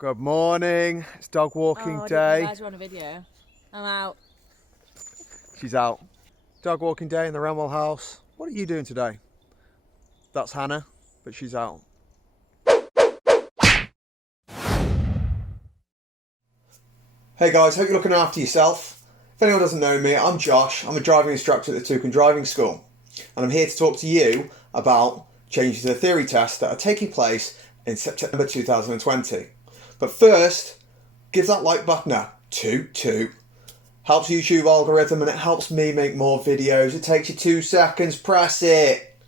Good morning. It's dog walking I day. didn't realise you were on a video. I'm out. She's out. Dog walking day in the Ramwell house. What are you doing today? That's Hannah, but she's out. Hey guys, hope you're looking after yourself. If anyone doesn't know me, I'm Josh. I'm a driving instructor at the Toucan Driving School. And I'm here to talk to you about changes to the theory test that are taking place in September 2020. But first, give that like button a toot. Helps YouTube algorithm and it helps me make more videos. It takes you 2 seconds, press it.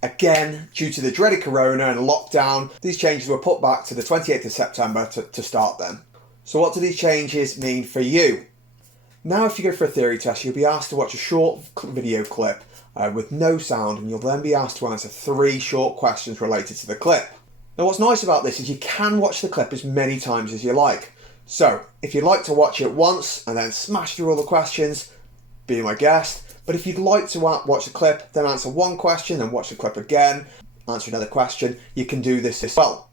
Again, due to the dreaded corona and lockdown, these changes were put back to the 28th of September to start them. So what do these changes mean for you? Now if you go for a theory test, you'll be asked to watch a short video clip with no sound, and you'll then be asked to answer 3 short questions related to the clip. Now what's nice about this is you can watch the clip as many times as you like. So if you'd like to watch it once and then smash through all the questions, be my guest. But if you'd like to watch the clip, then answer 1 question, then watch the clip again, answer another question, you can do this as well.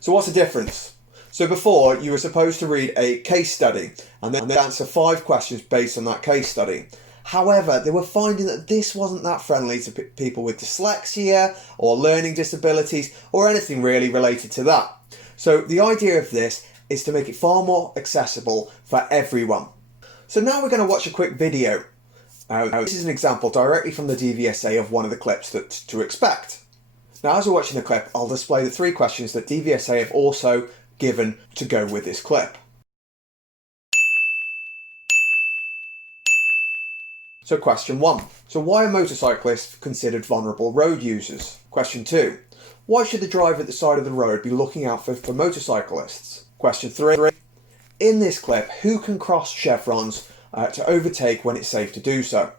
So what's the difference? So before, you were supposed to read a case study and then answer 5 questions based on that case study. However, they were finding that this wasn't that friendly to people with dyslexia or learning disabilities or anything really related to that. So the idea of this is to make it far more accessible for everyone. So now we're going to watch a quick video. This is an example directly from the DVSA of one of the clips to expect. Now as we're watching the clip, I'll display the 3 questions that DVSA have also given to go with this clip. So question 1. So why are motorcyclists considered vulnerable road users? Question 2. Why should the driver at the side of the road be looking out for motorcyclists? Question 3. In this clip, who can cross chevrons to overtake when it's safe to do so?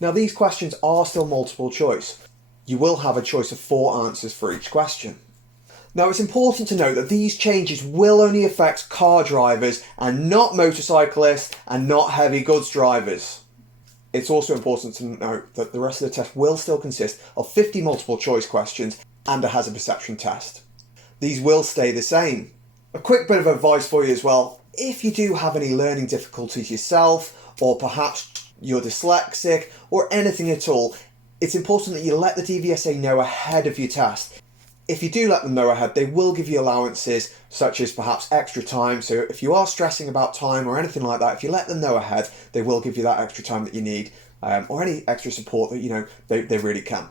Now these questions are still multiple choice. You will have a choice of 4 answers for each question. Now it's important to note that these changes will only affect car drivers and not motorcyclists and not heavy goods drivers. It's also important to note that the rest of the test will still consist of 50 multiple choice questions and a hazard perception test. These will stay the same. A quick bit of advice for you as well. If you do have any learning difficulties yourself, or perhaps you're dyslexic or anything at all, it's important that you let the DVSA know ahead of your test. If you do let them know ahead, they will give you allowances such as perhaps extra time. So if you are stressing about time or anything like that, if you let them know ahead, they will give you that extra time that you need, or any extra support that they really can.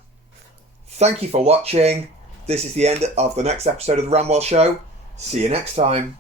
Thank you for watching. This is the end of the next episode of the Ramwell Show. See you next time.